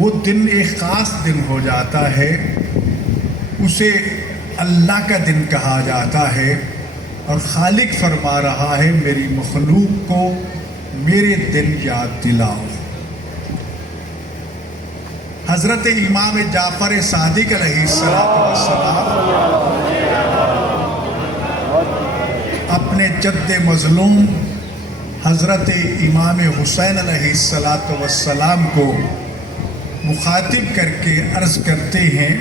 وہ دن ایک خاص دن ہو جاتا ہے، اسے اللہ کا دن کہا جاتا ہے، اور خالق فرما رہا ہے میری مخلوق کو میرے دن یاد دلاؤ۔ حضرت امام جعفر صادق علیہ السلام اپنے جد مظلوم حضرت امام حسین علیہ السلام کو مخاطب کر کے عرض کرتے ہیں،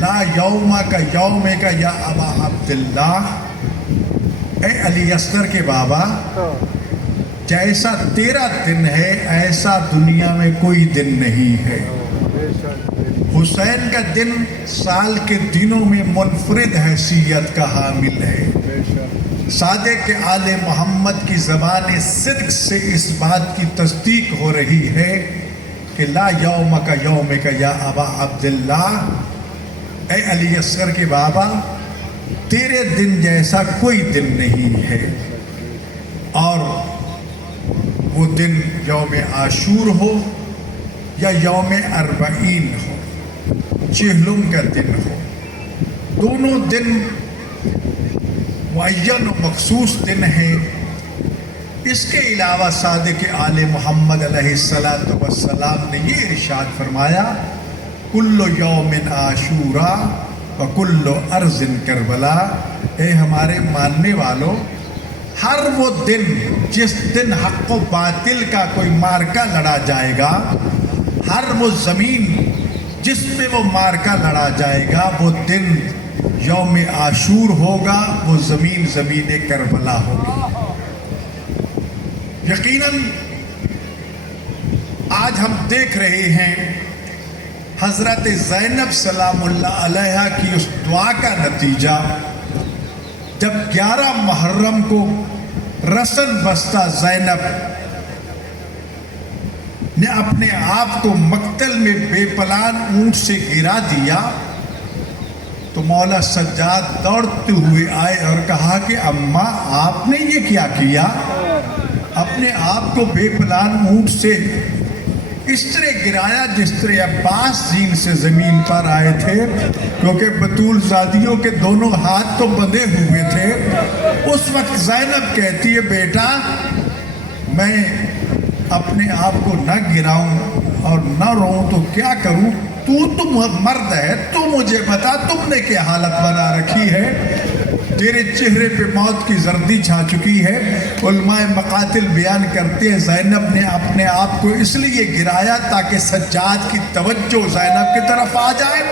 لا یوم کا یوم کا یا ابا عبداللہ، اے علی اصغر کے بابا، جیسا تیرا دن ہے ایسا دنیا میں کوئی دن نہیں ہے۔ حسین کا دن سال کے دنوں میں منفرد حیثیت کا حامل ہے۔ صادق آل محمد کی زبان صدق سے اس بات کی تصدیق ہو رہی ہے کہ لا یوم کا یوم کا یا ابا عبداللہ، اے علی اصغر کے بابا، تیرے دن جیسا کوئی دن نہیں ہے۔ اور وہ دن یوم عاشور ہو یا یوم اربعین ہو، چہلم کا دن ہو، دونوں دن معین و مخصوص دن ہیں۔ اس کے علاوہ صادق آل محمد علیہ السلام نے یہ ارشاد فرمایا، کل یوم عاشورا و کل ارض کربلا، اے ہمارے ماننے والوں، ہر وہ دن جس دن حق و باطل کا کوئی مارکا لڑا جائے گا، ہر وہ زمین جس پہ وہ مارکا لڑا جائے گا، وہ دن یوم عاشور ہوگا، وہ زمین زمین کربلا ہوگی۔ یقیناً آج ہم دیکھ رہے ہیں حضرت زینب سلام اللہ علیہا کی اس دعا کا نتیجہ، جب 11 محرم کو رسن بستہ زینب نے اپنے آپ کو مقتل میں بے پلان اونٹ سے گرا دیا، تو مولا سجاد دوڑتے ہوئے آئے اور کہا کہ اماں آپ نے یہ کیا کیا؟ اپنے آپ کو بے پلان اونٹ سے اس طرح گرایا جس طرح عباس زین سے زمین پر آئے تھے، کیونکہ بطول زادیوں کے دونوں ہاتھ تو بندھے ہوئے تھے۔ اس وقت زینب کہتی ہے، بیٹا میں اپنے آپ کو نہ گراؤں اور نہ روؤں تو کیا کروں؟ تم مرد ہے، تو مجھے بتا تم نے کیا حالت بنا رکھی ہے؟ تیرے چہرے پہ موت کی زردی چھا چکی ہے۔ علماء مقاتل بیان کرتے ہیں زینب نے اپنے آپ کو اس لیے گرایا تاکہ سجاد کی توجہ زینب کی طرف آ جائے،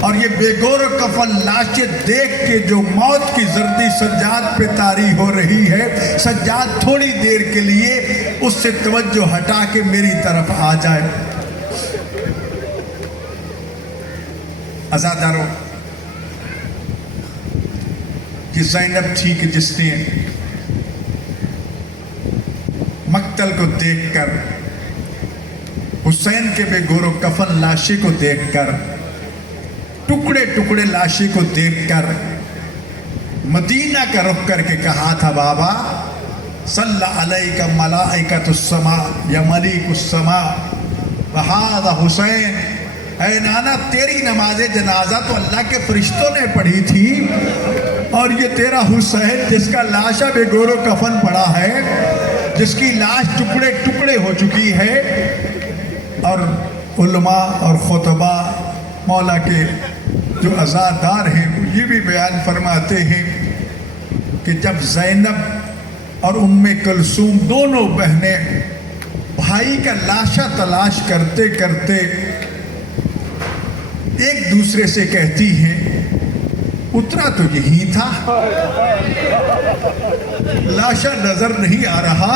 اور یہ بے گور و کفن لاشیں دیکھ کے جو موت کی زردی سجاد پہ طاری ہو رہی ہے، سجاد تھوڑی دیر کے لیے اس سے توجہ ہٹا کے میری طرف آ جائے۔ عزاداروں، یہ زینب تھی کہ جس نے مقتل کو دیکھ کر، حسین کے بے گور و کفن لاشی کو دیکھ کر، ٹکڑے ٹکڑے لاشی کو دیکھ کر مدینہ کا رخ کر کے کہا تھا، بابا صلی علیک ملائکۃ السماء یا ملیک السماء وہذا حسین، اے نانا تیری نماز جنازہ تو اللہ کے فرشتوں نے پڑھی تھی، اور یہ تیرا حسین جس کا لاشا بے گور و کفن پڑا ہے، جس کی لاش ٹکڑے ٹکڑے ہو چکی ہے۔ اور علماء اور خطبہ مولا کے جو عزادار ہیں یہ بھی بیان فرماتے ہیں کہ جب زینب اور ام کلثوم دونوں بہنیں بھائی کا لاشا تلاش کرتے کرتے ایک دوسرے سے کہتی ہیں، اترا تو یہی تھا، لاشا نظر نہیں آ رہا،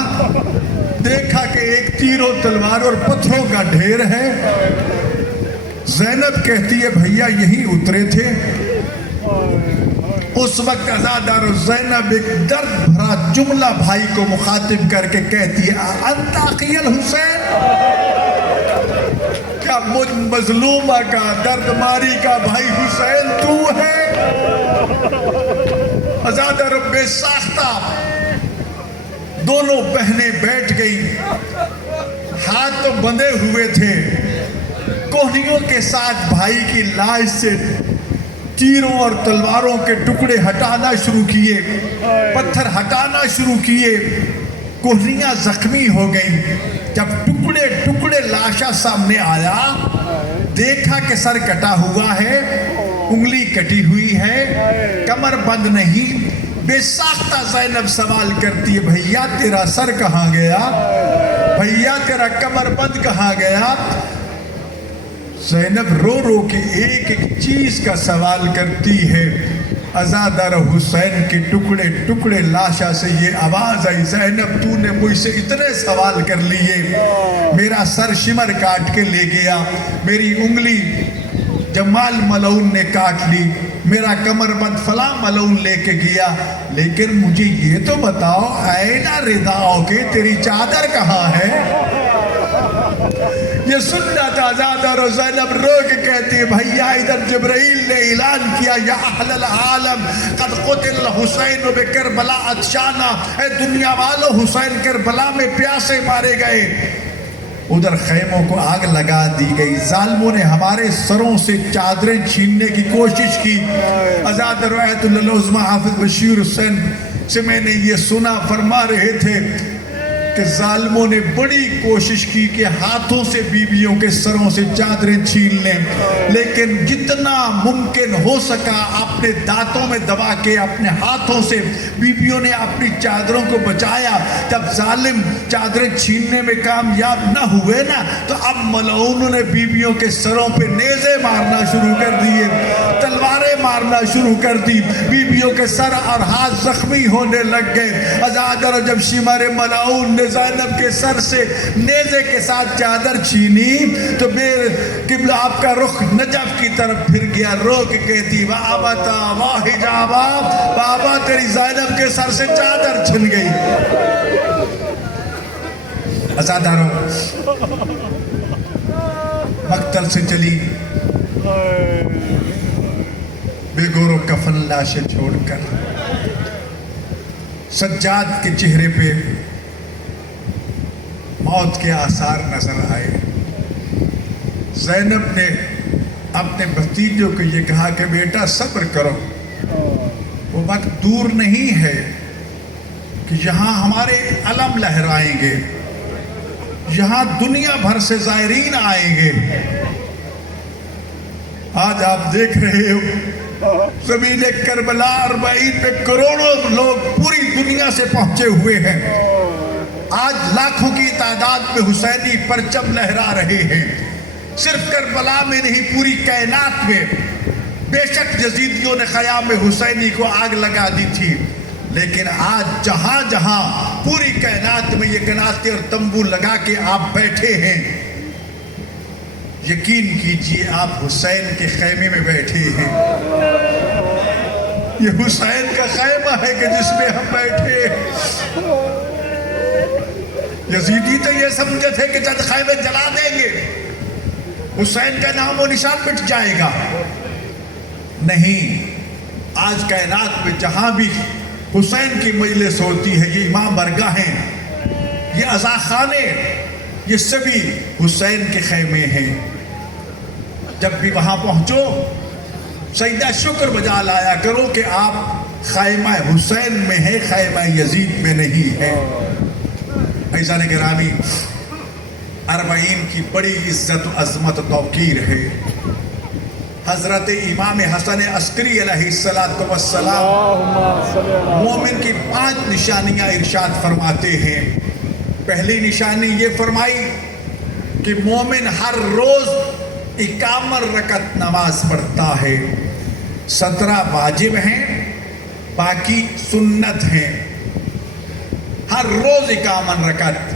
دیکھا کہ ایک تیروں تلوار اور پتھروں کا ڈھیر ہے۔ زینب کہتی ہے، بھیا یہی اترے تھے۔ اس وقت عزادار زینب ایک درد بھرا جملہ بھائی کو مخاطب کر کے کہتی ہے، انت اخی الحسین، کیا مجھ مظلومہ کا دردماری کا بھائی حسین تو ہے؟ عزادار بے ساختہ دونوں بہنیں بیٹھ گئیں، ہاتھ تو بندھے ہوئے تھے، کوہنیوں کے ساتھ بھائی کی لاش سے تیروں اور تلواروں کے ٹکڑے ہٹانا شروع کیے، پتھر ہٹانا شروع کیے، کوہنیاں زخمی ہو گئیں۔ جب ٹکڑے ٹکڑے لاشا سامنے آیا، دیکھا کہ سر کٹا ہوا ہے، انگلی کٹی ہوئی ہے، کمر بند نہیں۔ بے ساختہ زینب سوال کرتی ہے، بھیا تیرا سر کہاں گیا؟ بھیا تیرا کمر بند کہاں گیا؟ زینب رو رو کے ایک ایک چیز کا سوال کرتی ہے۔ عزادار حسین کے ٹکڑے ٹکڑے لاشا سے یہ آواز آئی، زینب تو نے مجھ سے اتنے سوال کر لیے، میرا سر شمر کاٹ کے لے گیا، میری انگلی جمال ملعون نے کاٹ لی، میرا کمر بند فلاں ملعون لے کے گیا، لیکن مجھے یہ تو بتاؤ این رداؤ کے تیری چادر کہاں ہے؟ یہ سننا تھا عزادار و زینب رو کے کہتی ہے، بھیا ادھر جبرائیل نے اعلان کیا، یا اہل العالم قد قتل الحسین بکربلا عطشانا، اے دنیا والو حسین کربلا میں پیاسے مارے گئے۔ ادھر خیموں کو آگ لگا دی گئی، ظالموں نے ہمارے سروں سے چادریں چھیننے کی کوشش کی۔ عزادار ایت اللہ العظمہ حافظ بشیر حسین سے میں نے یہ سنا، فرما رہے تھے کہ ظالموں نے بڑی کوشش کی کہ ہاتھوں سے بیویوں کے سروں سے چادریں چھین لیں، لیکن جتنا ممکن ہو سکا اپنے دانتوں میں دبا کے اپنے ہاتھوں سے بیویوں نے اپنی چادروں کو بچایا۔ جب ظالم چادریں چھیننے میں کامیاب نہ ہوئے نا، تو اب ملعونوں نے بیویوں کے سروں پہ نیزے مارنا شروع کر دیے، تلواریں مارنا شروع کر دی، بیویوں کے سر اور ہاتھ زخمی ہونے لگ گئے۔ عزادار جب شمر ملعون نے زینب کے سر سے نیزے کے ساتھ چادر چھینی تو میرے قبلہ آپ کا رخ نجف کی طرف پھر گیا، رو کے کہتی بابتا واحجابا، بابا تیری زینب کے سر سے چادر چھن گئی۔ عزاداروں مقتل سے چلی بے گور و کفن لاشیں چھوڑ کر، سجاد کے چہرے پہ موت کے آثار نظر آئے۔ زینب نے اپنے بھتیجوں کو یہ کہا کہ بیٹا صبر کرو، وہ وقت دور نہیں ہے کہ یہاں ہمارے علم لہرائیں گے، یہاں دنیا بھر سے زائرین آئیں گے۔ آج آپ دیکھ رہے ہو زمین کربلا 40 پہ کروڑوں لوگ پوری دنیا سے پہنچے ہوئے ہیں، آج لاکھوں کی تعداد میں حسینی پرچم لہرا رہے ہیں، صرف کربلا میں نہیں پوری کائنات میں۔ بے شک یزیدیوں نے خیام حسینی کو آگ لگا دی تھی، لیکن آج جہاں جہاں پوری کائنات میں یہ کناتے اور تمبو لگا کے آپ بیٹھے ہیں، یقین کیجئے آپ حسین کے خیمے میں بیٹھے ہیں۔ یہ حسین کا خیمہ ہے کہ جس میں ہم بیٹھے ہیں۔ یزیدی تو یہ سمجھے تھے کہ جب خیمے جلا دیں گے حسین کا نام و نشان مٹ جائے گا، نہیں، آج کائنات میں جہاں بھی حسین کی مجلس ہوتی ہے، یہ امام برگاہیں، یہ عزاخانے، یہ سبھی حسین کے خیمے ہیں۔ جب بھی وہاں پہنچو سجدہ شکر بجا لایا کرو کہ آپ خیمہ حسین میں ہے، خیمہ یزید میں نہیں ہے۔ عزیزان گرامی، 40 کی بڑی عزت و عظمت و توقیر ہے۔ حضرت امام حسن عسکری علیہ السلام مومن کی 5 نشانیاں ارشاد فرماتے ہیں۔ پہلی نشانی یہ فرمائی کہ مومن ہر روز 51 رکعت نماز پڑھتا ہے، 17 واجب ہیں، باقی سنت ہیں، ہر روز 51 رکعت۔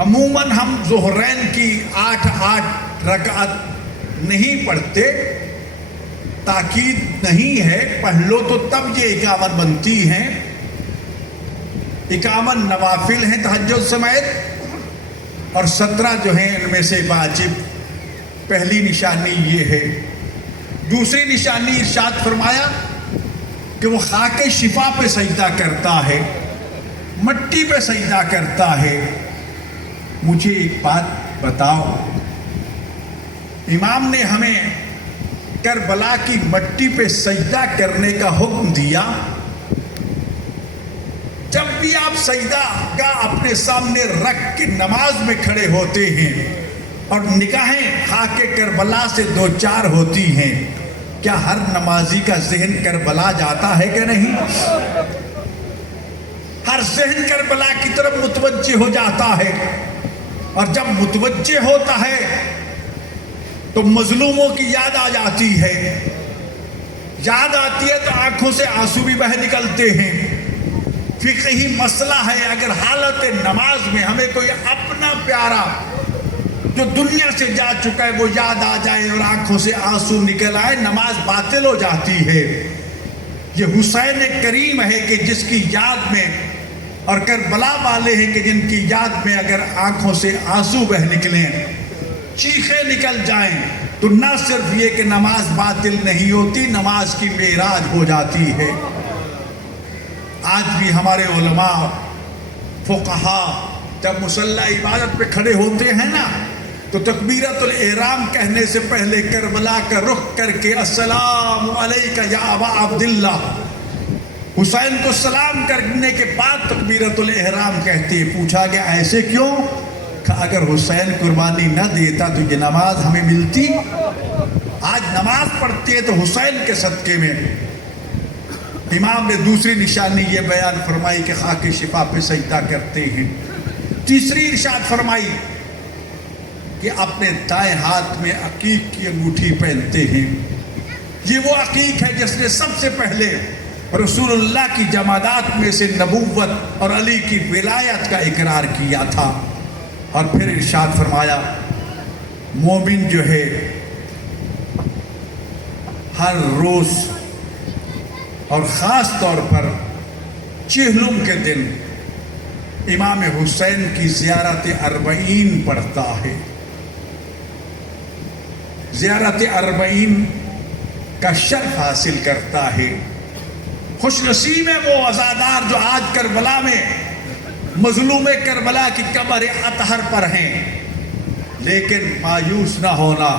عموماً ہم ظہرین کی 8 رکعت نہیں پڑھتے، تاکید نہیں ہے، پڑھ لو تو تب یہ 51 بنتی ہیں۔ 51 نوافل ہیں تہجد سمیت، اور 17 جو ہیں ان میں سے واجب۔ پہلی نشانی یہ ہے۔ دوسری نشانی ارشاد فرمایا کہ وہ خاک شفا پہ سجدہ کرتا ہے، مٹی پہ سجدہ کرتا ہے، مجھے ایک بات بتاؤ، امام نے ہمیں کربلا کی مٹی پہ سجدہ کرنے کا حکم دیا، جب بھی آپ سجدہ گاہ اپنے سامنے رکھ کے نماز میں کھڑے ہوتے ہیں اور نگاہیں خاک کربلا سے دو چار ہوتی ہیں، کیا ہر نمازی کا ذہن کربلا جاتا ہے کہ نہیں؟ ہر ذہن کربلا کی طرف متوجہ ہو جاتا ہے، اور جب متوجہ ہوتا ہے تو مظلوموں کی یاد آ جاتی ہے، یاد آتی ہے تو آنکھوں سے آنسو بھی بہہ نکلتے ہیں۔ فقہی مسئلہ ہے، اگر حالت نماز میں ہمیں کوئی اپنا پیارا جو دنیا سے جا چکا ہے وہ یاد آ جائے اور آنکھوں سے آنسو نکل آئے، نماز باطل ہو جاتی ہے۔ یہ حسین کریم ہے کہ جس کی یاد میں، اور کربلا والے ہیں کہ جن کی یاد میں اگر آنکھوں سے آنسو بہ نکلیں، چیخیں نکل جائیں، تو نہ صرف یہ کہ نماز باطل نہیں ہوتی، نماز کی معراج ہو جاتی ہے۔ آج بھی ہمارے علماء فقہا جب مصلی عبادت پہ کھڑے ہوتے ہیں نا، تو تکبیرۃ الاحرام کہنے سے پہلے کربلا کا رخ کر کے السلام علیکہ یا ابا عبداللہ، حسین کو سلام کرنے کے بعد تکبیرۃ الاحرام کہتے ہیں۔ پوچھا گیا ایسے کیوں؟ کہ اگر حسین قربانی نہ دیتا تو یہ نماز ہمیں ملتی؟ آج نماز پڑھتے ہیں تو حسین کے صدقے میں۔ امام نے دوسری نشانی یہ بیان فرمائی کہ خاک شفا پہ سجدہ کرتے ہیں۔ تیسری ارشاد فرمائی کہ اپنے دائیں ہاتھ میں عقیق کی انگوٹھی پہنتے ہیں۔ یہ وہ عقیق ہے جس نے سب سے پہلے رسول اللہ کی جمادات میں سے نبوت اور علی کی ولایت کا اقرار کیا تھا۔ اور پھر ارشاد فرمایا مومن جو ہے ہر روز اور خاص طور پر چہلم کے دن امام حسین کی زیارت اربعین پڑھتا ہے۔ زیارت اربعین کا شرف حاصل کرتا ہے۔ خوش نصیب ہے وہ عزادار جو آج کربلا میں مظلوم کربلا کی قبر اطہر پر ہیں، لیکن مایوس نہ ہونا۔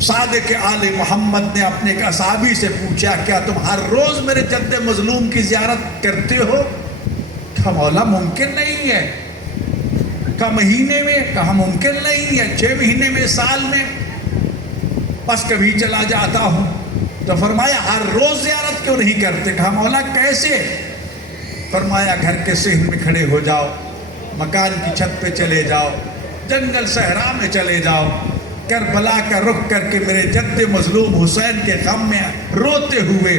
صادق آل محمد نے اپنے ایک اصحابی سے پوچھا کیا تم ہر روز میرے جد مظلوم کی زیارت کرتے ہو؟ کہا مولا ممکن نہیں ہے۔ کہا مہینے میں؟ کہا ممکن نہیں ہے۔ 6 مہینے میں، سال میں؟ بس کبھی چلا جاتا ہوں۔ تو فرمایا ہر روز زیارت کیوں نہیں کرتے؟ کہا مولا کیسے؟ فرمایا گھر کے صحن میں کھڑے ہو جاؤ، مکان کی چھت پہ چلے جاؤ، جنگل صحرا میں چلے جاؤ، کربلا کا رخ کر کے میرے جد مظلوم حسین کے غم میں روتے ہوئے،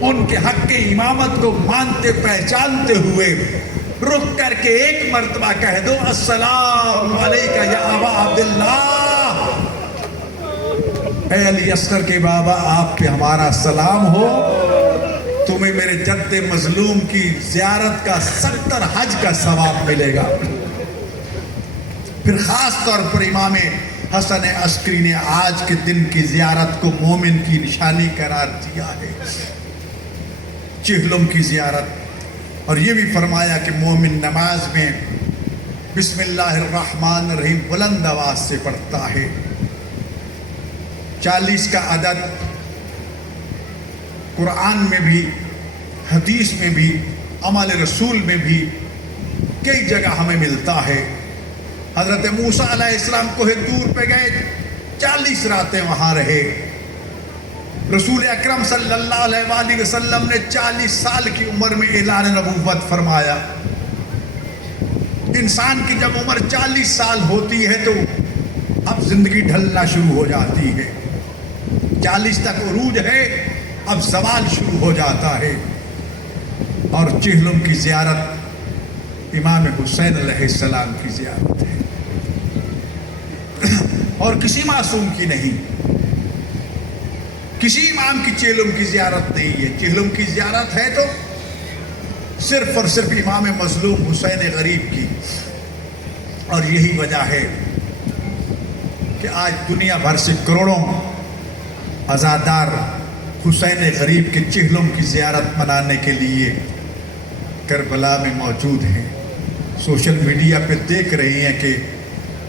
ان کے حق کی امامت کو مانتے پہچانتے ہوئے رخ کر کے ایک مرتبہ کہہ دو السلام علیکہ یا ابا عبداللہ، اے علی اصغر کے بابا آپ پہ ہمارا سلام ہو، تمہیں میرے جد مظلوم کی زیارت کا 70 حج کا ثواب ملے گا۔ پھر خاص طور پر امام حسن عسکری نے آج کے دن کی زیارت کو مومن کی نشانی قرار دیا ہے، چہلم کی زیارت۔ اور یہ بھی فرمایا کہ مومن نماز میں بسم اللہ الرحمن الرحیم بلند آواز سے پڑھتا ہے۔ 40 کا عدد قرآن میں بھی، حدیث میں بھی، عمل رسول میں بھی کئی جگہ ہمیں ملتا ہے۔ حضرت موسیٰ علیہ السلام کوہ طور پہ گئے، 40 راتیں وہاں رہے۔ رسول اکرم صلی اللہ علیہ وآلہ وسلم نے 40 سال کی عمر میں اعلان نبوت فرمایا۔ انسان کی جب عمر 40 سال ہوتی ہے تو اب زندگی ڈھلنا شروع ہو جاتی ہے۔ 40 تک عروج ہے، اب زوال شروع ہو جاتا ہے۔ اور چہلم کی زیارت امام حسین علیہ السلام کی زیارت ہے، اور کسی معصوم کی نہیں، کسی امام کی چہلم کی زیارت نہیں ہے۔ چہلم کی زیارت ہے تو صرف اور صرف امام مظلوم حسین غریب کی۔ اور یہی وجہ ہے کہ آج دنیا بھر سے کروڑوں عزادار حسین غریب کے چہلم کی زیارت منانے کے لیے کربلا میں موجود ہیں۔ سوشل میڈیا پہ دیکھ رہی ہیں کہ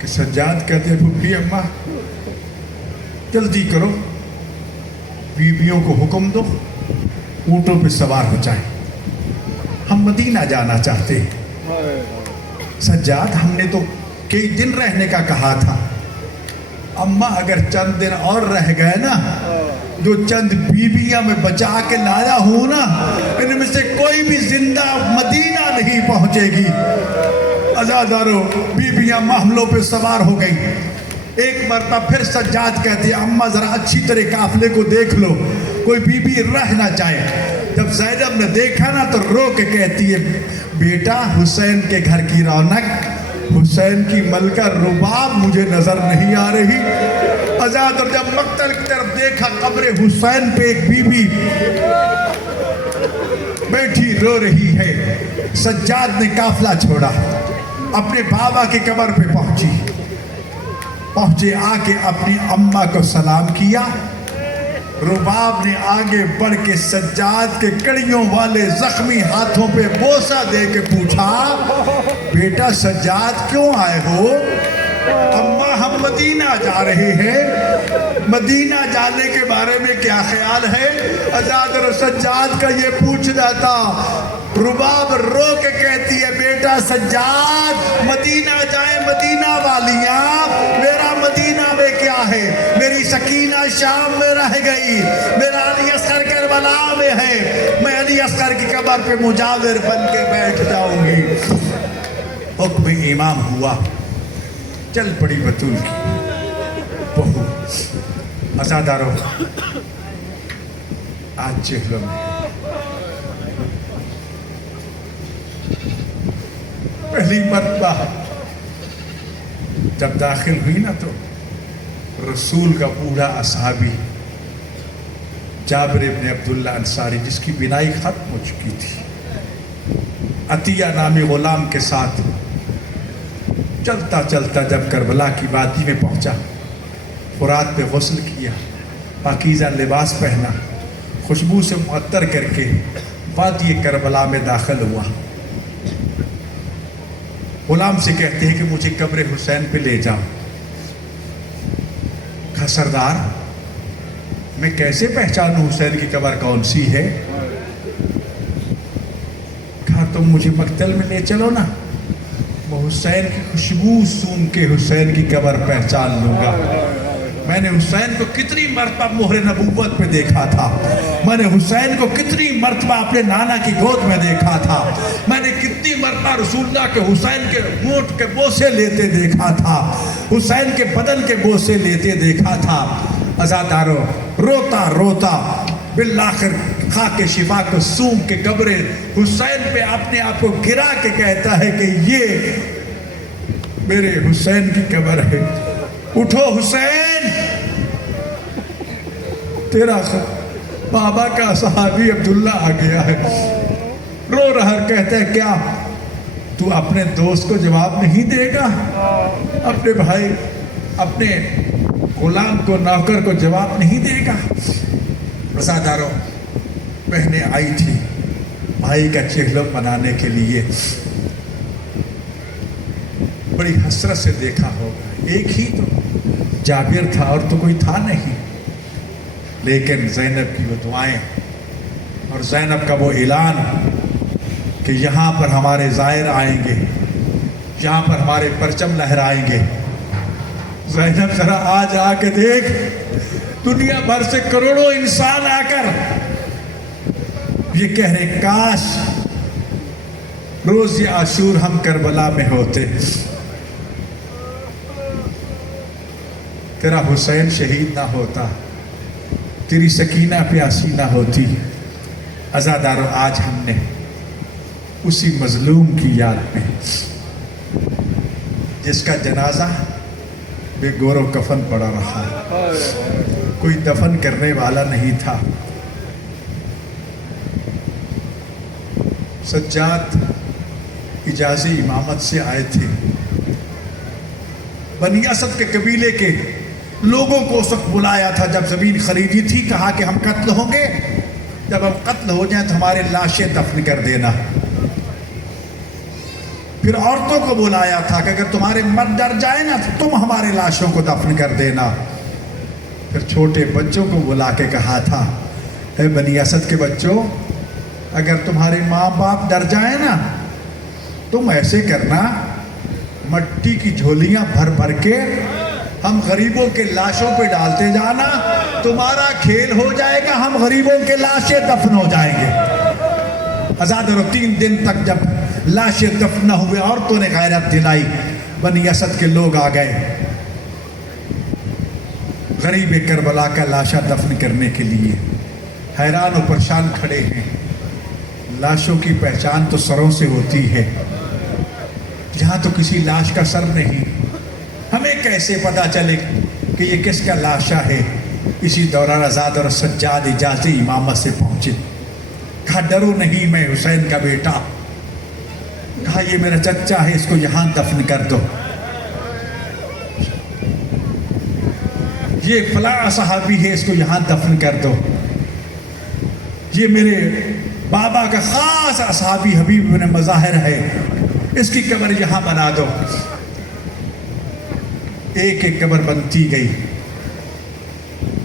کہ سجاد کہتے ہیں پھپھی اماں جلدی کرو، بیویوں کو حکم دو اونٹوں پہ سوار ہو جائیں، ہم مدینہ جانا چاہتے ہیں۔ سجاد ہم نے تو کئی دن رہنے کا کہا تھا، اماں اگر چند دن اور رہ گئے نا، جو چند بیویاں میں بچا کے لایا ہوں نا، ان میں سے کوئی بھی زندہ مدینہ نہیں پہنچے گی۔ عزادارو بیویاں محملوں پہ سوار ہو گئی۔ ایک مرتبہ پھر سجاد کہتے ہیں اماں ذرا اچھی طرح قافلے کو دیکھ لو، کوئی بیوی رہ نہ جائے۔ جب زینب نے دیکھا نا تو رو کے کہتی ہے بیٹا حسین کے گھر کی رونق، حسین کی ملکہ رباب مجھے نظر نہیں آ رہی۔ آزاد، اور جب مقتل کی طرف دیکھا قبر حسین پہ ایک بی بی بیٹھی رو رہی ہے۔ سجاد نے قافلہ چھوڑا، اپنے بابا کی قبر پہ پہنچے، آ کے اپنی اماں کو سلام کیا۔ رباب نے آگے بڑھ کے سجاد کے کڑیوں والے زخمی ہاتھوں پہ بوسہ دے کے پوچھا بیٹا سجاد کیوں آئے ہو؟ اماں ہم مدینہ جا رہے ہیں، مدینہ جانے کے بارے میں کیا خیال ہے؟ آزاد اور سجاد کا یہ پوچھنا تھا۔ رباب رو کے کہتی ہے بیٹا سجاد مدینہ جائیں مدینہ والیاں، میرا مدینہ میں کیا ہے؟ میری سکینہ شام میں رہ گئی، میرا علی اصغر کربلا میں ہے، میں علی اصغر کی قبر پہ مجاور بن کے بیٹھ جاؤں گی۔ حکم امام ہوا، چل پڑی بطول کی بہو۔ عزادارو آج چہلوں میں پہلی مرتبہ جب داخل ہوئی نا تو رسول کا بوڑھا اصحابی جابر ابن عبداللہ انصاری، جس کی بینائی ختم ہو چکی تھی، عطیہ نامی غلام کے ساتھ چلتا چلتا جب کربلا کی وادی میں پہنچا، فرات پہ غسل کیا، پاکیزہ لباس پہنا، خوشبو سے معطر کر کے وادی کربلا میں داخل ہوا۔ غلام سے کہتے ہیں کہ مجھے قبر حسین پہ لے جاؤ۔ کہا سردار میں کیسے پہچانوں حسین کی قبر کون سی ہے؟ کہا تم مجھے مقتل میں لے چلو نا، میں حسین کی خوشبو سون کے حسین کی قبر پہچان لوں گا۔ میں نے حسین کو کتنی مرتبہ مہر نبوت پہ دیکھا تھا، میں نے حسین کو کتنی مرتبہ اپنے نانا کی گود میں دیکھا تھا، میں نے کتنی مرتبہ رسول اللہ کے حسین کے ہونٹ کے بوسے لیتے دیکھا تھا، حسین کے بدن کے بوسے لیتے دیکھا تھا۔ عزادارو روتا روتا بالآخر خاک شفا کو سونگ کے قبر حسین پہ اپنے آپ کو گرا کے کہتا ہے کہ یہ میرے حسین کی قبر ہے، اٹھو حسین۔ تیرا بابا کا صحابی عبداللہ آ گیا ہے، رو رہا کہتا ہے کیا تو اپنے دوست کو جواب نہیں دے گا؟ اپنے بھائی اپنے غلام کو نوکر کو جواب نہیں دے گا؟ عزادارو بہنیں آئی تھی بھائی کا چہلم منانے کے لیے، بڑی حسرت سے دیکھا ہوگا، ایک ہی تو جابر تھا اور تو کوئی تھا نہیں، لیکن زینب کی وہ دعائیں اور زینب کا وہ اعلان کہ یہاں پر ہمارے زائر آئیں گے، یہاں پر ہمارے پرچم لہرائیں گے۔ زینب ذرا آج آ کے دیکھ، دنیا بھر سے کروڑوں انسان آ کر یہ کہہ رہے کاش روز عاشور ہم کربلا میں ہوتے، تیرا حسین شہید نہ ہوتا، تیری سکینہ پیاسی نہ ہوتی۔ عزادارو آج ہم نے اسی مظلوم کی یاد میں جس کا جنازہ بے گور و کفن پڑا رہا، کوئی دفن کرنے والا نہیں تھا، سجاد اجازی امامت سے آئے تھے، بنی اسد کے قبیلے کے لوگوں کو اس وقت بلایا تھا جب زمین خریدی تھی، کہا کہ ہم قتل ہوں گے، جب ہم قتل ہو جائیں تو ہمارے لاشیں دفن کر دینا۔ پھر عورتوں کو بلایا تھا کہ اگر تمہارے مرد ڈر جائے نا تو تم ہمارے لاشوں کو دفن کر دینا. پھر چھوٹے بچوں کو بلا کے کہا تھا اے بنی اسد کے بچوں، اگر تمہارے ماں باپ ڈر جائے نا تم ایسے کرنا، مٹی کی جھولیاں بھر بھر کے ہم غریبوں کے لاشوں پہ ڈالتے جانا، تمہارا کھیل ہو جائے گا، ہم غریبوں کے لاشیں دفن ہو جائیں گے. آزاد اور 3 دن تک جب لاشیں دفن نہ ہوئے، عورتوں نے غیرت دلائی. بنی اسد کے لوگ آ گئے غریب کربلا کا لاشا دفن کرنے کے لیے. حیران و پریشان کھڑے ہیں. لاشوں کی پہچان تو سروں سے ہوتی ہے، جہاں تو کسی لاش کا سر نہیں، ہمیں کیسے پتا چلے کہ یہ کس کا لاشا ہے؟ اسی دوران آزاد اور سجاد اجازی امامت سے پہنچے. کہا ڈرو نہیں، میں حسین کا بیٹا. کہا یہ میرا چچا ہے، اس کو یہاں دفن کر دو. یہ فلاں صحابی ہے، اس کو یہاں دفن کر دو. یہ میرے بابا کا خاص اصحابی حبیب بن مظاہر ہے، اس کی قبر یہاں بنا دو. ایک ایک قبر بنتی گئی.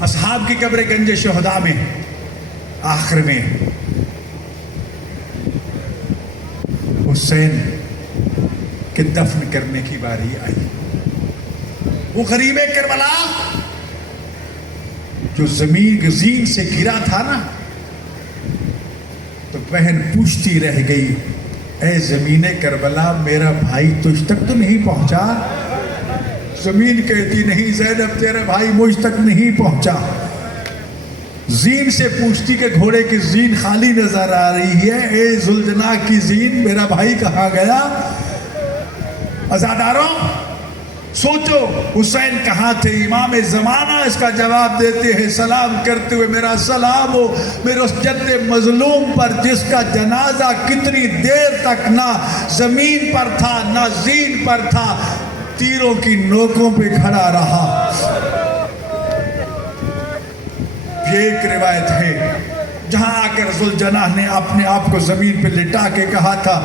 اصحاب کی قبر گنج شہداء میں آخر میں حسین کے دفن کرنے کی باری آئی. وہ غریب کربلا جو زین سے گرا تھا نا، تو بہن پوچھتی رہ گئی اے زمین کربلا میرا بھائی تجھ تک تو نہیں پہنچا؟ زمین کہتی نہیں زینب تیرا بھائی مجھ تک نہیں پہنچا. زین سے پوچھتی کہ گھوڑے کی زین خالی نظر آ رہی ہے، اے ذوالجناح کی زین میرا بھائی کہاں گیا؟ عزاداروں سوچو حسین کہاں تھے؟ امام زمانہ اس کا جواب دیتے ہیں سلام کرتے ہوئے میرا سلام ہو میرے اس جد مظلوم پر جس کا جنازہ کتنی دیر تک نہ زمین پر تھا نہ زین پر تھا، تیروں کی نوکوں پہ کھڑا رہا. یہ ایک روایت ہے جہاں آ کر ذوالجناح نے اپنے آپ کو زمین پہ لٹا کے کہا تھا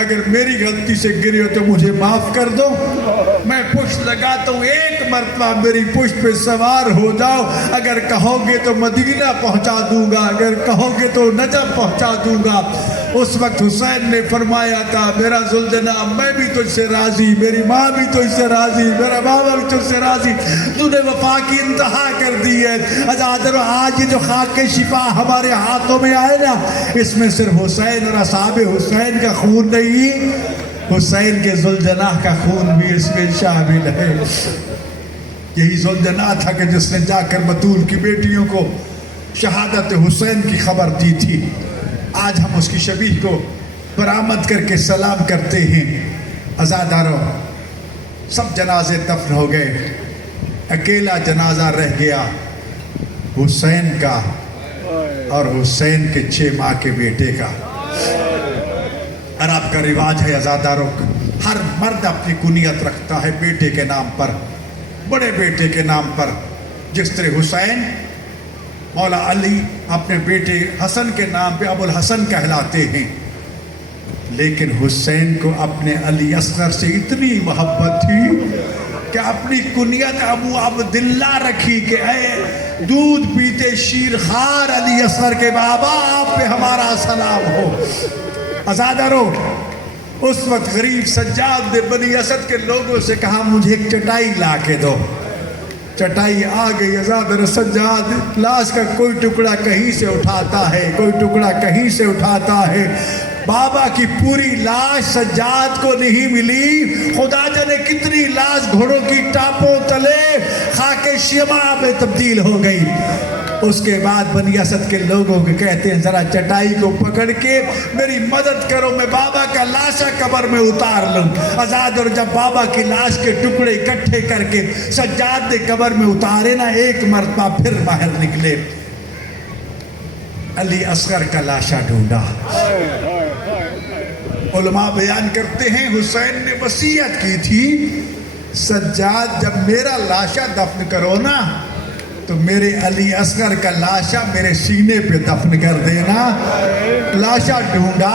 اگر میری غلطی سے گرے ہو تو مجھے معاف کر دو، میں پشت لگاتا ہوں، ایک مرتبہ میری پشت پہ سوار ہو جاؤ، اگر کہو گے تو مدینہ پہنچا دوں گا، اگر کہو گے تو نجف پہنچا دوں گا. اس وقت حسین نے فرمایا تھا میرا ذوالجناح میں بھی تجھ سے راضی، میری ماں بھی تجھ سے راضی، میرا بابا بھی تجھ سے راضی، تو نے وفا کی انتہا کر دی ہے. عزادارو آج یہ جو خاک شفا ہمارے ہاتھوں میں آئے نا، اس میں صرف حسین اور اصحاب حسین کا خون نہیں، حسین کے ذوالجناح کا خون بھی اس میں شامل ہے. یہی ذوالجناح تھا کہ جس نے جا کر بطول کی بیٹیوں کو شہادت حسین کی خبر دی تھی. آج ہم اس کی شبیہ کو برآمد کر کے سلام کرتے ہیں. عزاداروں سب جنازے دفن ہو گئے، اکیلا جنازہ رہ گیا حسین کا اور حسین کے 6 ماہ کے بیٹے کا. عرب کا رواج ہے عزاداروں، ہر مرد اپنی کنیت رکھتا ہے بیٹے کے نام پر، بڑے بیٹے کے نام پر. جس طرح حسین مولا علی اپنے بیٹے حسن کے نام پہ ابو الحسن کہلاتے ہیں، لیکن حسین کو اپنے علی اصغر سے اتنی محبت تھی کہ اپنی کنیت ابو عبداللہ رکھی کہ اے دودھ پیتے شیرخوار علی اصغر کے بابا آپ پہ ہمارا سلام ہو. عزادارو اس وقت غریب سجاد نے بنی اسد کے لوگوں سے کہا مجھے ایک چٹائی لا کے دو. چٹائی آ گئی. عزادر سجاد لاش کا کوئی ٹکڑا کہیں سے اٹھاتا ہے، کوئی ٹکڑا کہیں سے اٹھاتا ہے. بابا کی پوری لاش سجاد کو نہیں ملی. خدا جانے کتنی لاش گھوڑوں کی ٹاپوں تلے خاک شیما میں تبدیل ہو گئی. اس کے بعد بنی اسد کے لوگوں کے کہتے ہیں ذرا چٹائی کو پکڑ کے میری مدد کرو، میں بابا کا لاشا قبر میں اتار لوں. آزاد اور جب بابا کی لاش کے ٹکڑے اکٹھے کر کے سجاد نے قبر میں اتارے نا، ایک مرتبہ پھر باہر نکلے. علی اصغر کا لاشا ڈھونڈا. علماء بیان کرتے ہیں حسین نے وصیت کی تھی سجاد جب میرا لاشا دفن کرو نا تو میرے علی اصغر کا لاشا میرے سینے پہ دفن کر دینا. لاشا ڈھونڈا